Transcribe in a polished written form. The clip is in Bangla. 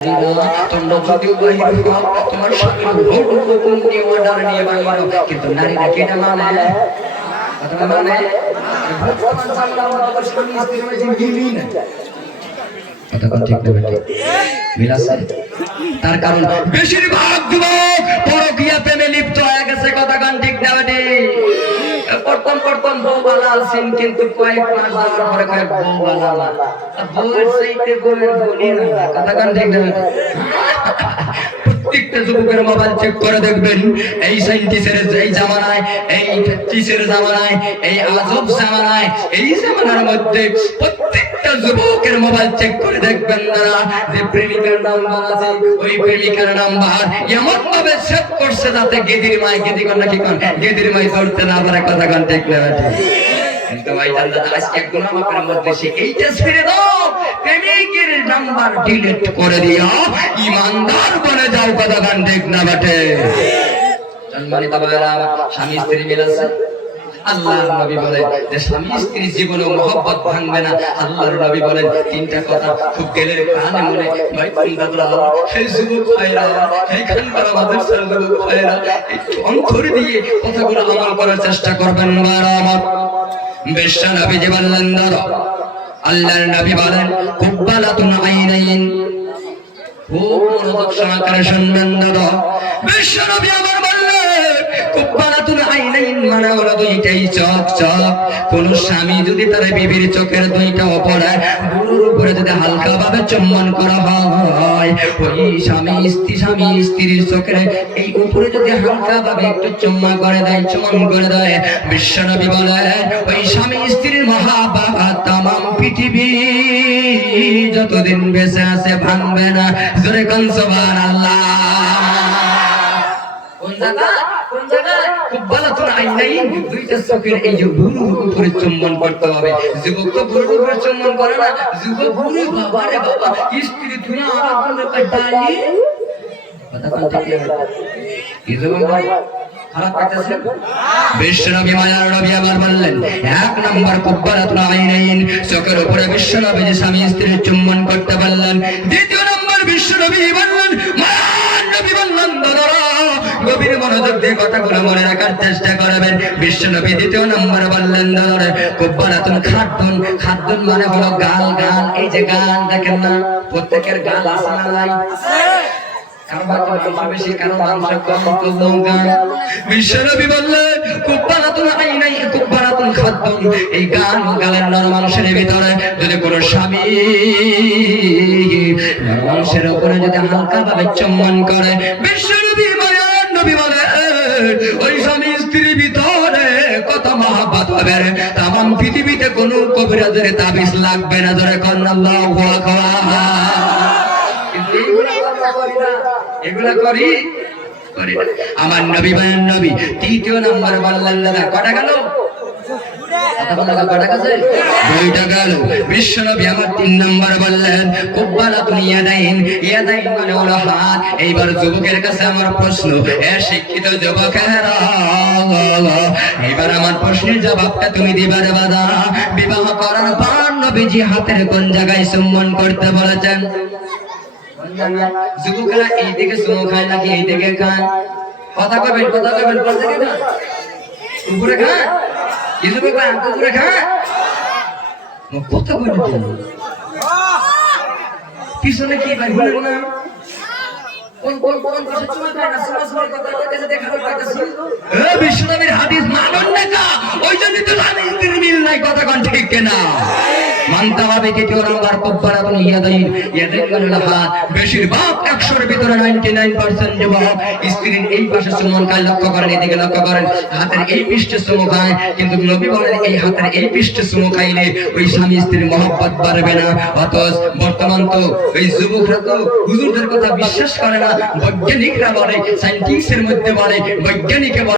তোমরা যদিও বাহির হও তোমার স্বামীর হুকুম নিয়ে অর্ডার নিয়ে বাহির হও, কিন্তু নারীরা কি এটা মানে? কথা মানে স্বামী স্ত্রীর মাঝে মিলই না। কথা কোন ঠিক না বেটা? মিল আছে? তার কারণ বেশিরভাগ যুবক পরকীয়া প্রেমে লিপ্ত হয়ে গেছে। কথা কোন ঠিক না বেটা? প্রথম বউ বালা আছেন, কিন্তু কয়েক মাস যাওয়ার পরে কয়েক বউ বালা বউয়ের চাইতে বউয়ের গুণই না। কথা কোন ঠিক না বেটা? প্রত্যেকটা যুবকের মোবাইল চেক করে দেখবেন, এই সাইন্টিস্টের এই জামানায়, এই ফেটিসের জামানায়, এই আজব জামানায়, এই জামানার মধ্যে প্রত্যেকটা যুবকের মোবাইল চেক করে দেখবেন না যে প্রেমিকার নাম্বার আছে, ওই প্রেমিকার নাম্বার এমন ভাবে সেভ করছে যাতে গেদির মাই গেদি কোন নাকি কোন গেদির মাই ধরতে না পারে। কথা কোন ঠিক না বেটা? কিন্তু ভাই জানলা আজকে গুনাহ মাপের মধ্যে সে এইটা ছেড়ে দাও, প্রেমিকের নাম্বার ডিলিট করে দিও, ইমানদার বনে যাও। কথা কোন ঠিক না বেটা? সম্মানিত ভাইরা, স্বামী স্ত্রী মিল আছে। আল্লাহর নবী বলেন যে স্বামী স্ত্রী জীবনে মহব্বত ভাঙবে না। আল্লাহর নবী বলেন তিনটা কথা খুব গেলের কানে মনে ভাই বান্দা, সেই যুবক ভাইরা, এইখানকার আমাদের যুবক ভাইরা একটু অন্তর দিয়ে কথাগুলো আমল করার চেষ্টা করবেন। আমার বিশ্ব নবী যে বললেন, আল্লাহর নবী বলেন কুব্বালাতুন আইনাইন, খুব মনোযোগ সহকারে শুনবেন দাদা। বিশ্ব নবী আমার বললেন কুব্বালাতুন আইনাইন মানে হলো দুইটাই চোখ। কোন স্বামী যদি তার বিবির চোখের দুইটা উপরে বুড়োর উপরে যদি হালকা ভাবে চুম্বন করা হয়, ওই স্বামী স্ত্রীর চোখের এই উপরে যদি হালকা ভাবে একটু চুম্মা করে দেয়, চুম্বন করে দেয়, বিশ্ব নবী বলেন ওই স্বামী স্ত্রীর মহাব্বত তামাম পৃথিবী যতদিন বেঁচে আছে ভাঙবে না। জোরে কোন সুবহানাল্লাহ। কোন জায়গা কুব্বালাতুন আইনাইন, দুইটা চোখের এই যে বুড়োর উপরে চুম্বন করতে হবে। যুবক তো বুড়োর উপরে চুম্বন করে না, যুবক বুড়ো বাবা রে বাবা, স্ত্রী তুই আরাধনা করতালি। কথা কথা কি যুবক ভাই খারাপ পাইতেছে? বিশ্ব নবী মায়ার নবী আমার বললেন এক নাম্বার কুব্বালাতুন আইনাইন, চোখের উপরে বিশ্ব নবী যে স্বামী স্ত্রীর চুম্বন করতে বললেন। দ্বিতীয় নাম্বার বিশ্ব নবী বললেন, মায়ার নবী বললেন গভীর মনোযোগ দিয়ে কথাগুলো মনে রাখার চেষ্টা করবেন। বিশ্ব নবী দ্বিতীয় নাম্বার বললেন কুব্বালাতুন খাদ্দুন, খাদ্দুন মানে হলো গাল। এই যে গাল দেখেন না, প্রত্যেকের গাল আছে না নাই? কারো মাংস বেশি, কারো মাংস কম, কম গাল। বিশ্ব নবী বললেন কুব্বালাতুন আইনাইন, কুব্বালাতুন খাদ্দুন, এই গাল গালের নর মানুষের ভিতরে যদি কোনো স্বামী মানুষের উপরে যদি হালকা ভাবে চুম্বন করে, বিশ্ব নবী মায়ার নবী বলেন ওই স্বামী স্ত্রীর ভিতরে কত মহব্বত হবে, তামাম পৃথিবীতে কোনো কবিরাজের তাবিজ লাগবে না। ধরে কোন আল্লাহু আকবার। এগুলা করি আমার নবী মায়ার নবী তৃতীয় নাম্বার বললেন দাদা কটা গেল? দুইটা গেল। বিশ্ব নবী আমার তিন নাম্বার বললেন কুব্বালাতুন ইয়াদাইন, ইয়াদাইন মানে হলো হাত। এইবার যুবকের কাছে আমার প্রশ্ন, এ শিক্ষিত যুবকেরা, এইবার আমার প্রশ্নের জবাবটা তুমি দিবারে বাদা। বিবাহ করার পর নবীজি হাতের কোন জায়গায় চুম্বন করতে বলেছেন? যুবকেরা এই দিকে চুমু খায় নাকি এই দিকে খান? কথা কবেন উপরে খান, উপরে খান, কথা বলেন পিছনে কি ভাই বলে না? বিশ্বনবীর হাদিস মানুন না, ওই জন্য তো স্বামী স্ত্রীর মিল নাই। কথা কোন ঠিক কিনা? মানতে হবে। তৃতীয় নাম্বার কুব্বালাতুন ইয়াদাইন, ইয়াদাইন মানে হাত। বেশিরভাগ 100-এর ভিতরে 99% যুবক স্ত্রীর এই পাশে চুম্বন খায়। লক্ষ্য করেন, এদিকে লক্ষ্য করেন, হাতের এই পৃষ্ঠে চুমু খায়। কিন্তু নবী বলেন এই হাতের এই পৃষ্ঠে চুমু খাইলে ওই স্বামী স্ত্রীর মহব্বত বাড়বে না। অথচ বর্তমান তো এই যুবকরা তো হুজুরদের কথা বিশ্বাস করে না। বৈজ্ঞানিকরা বলে, সায়েন্টিস্টের মধ্যে বলে, বৈজ্ঞানিকে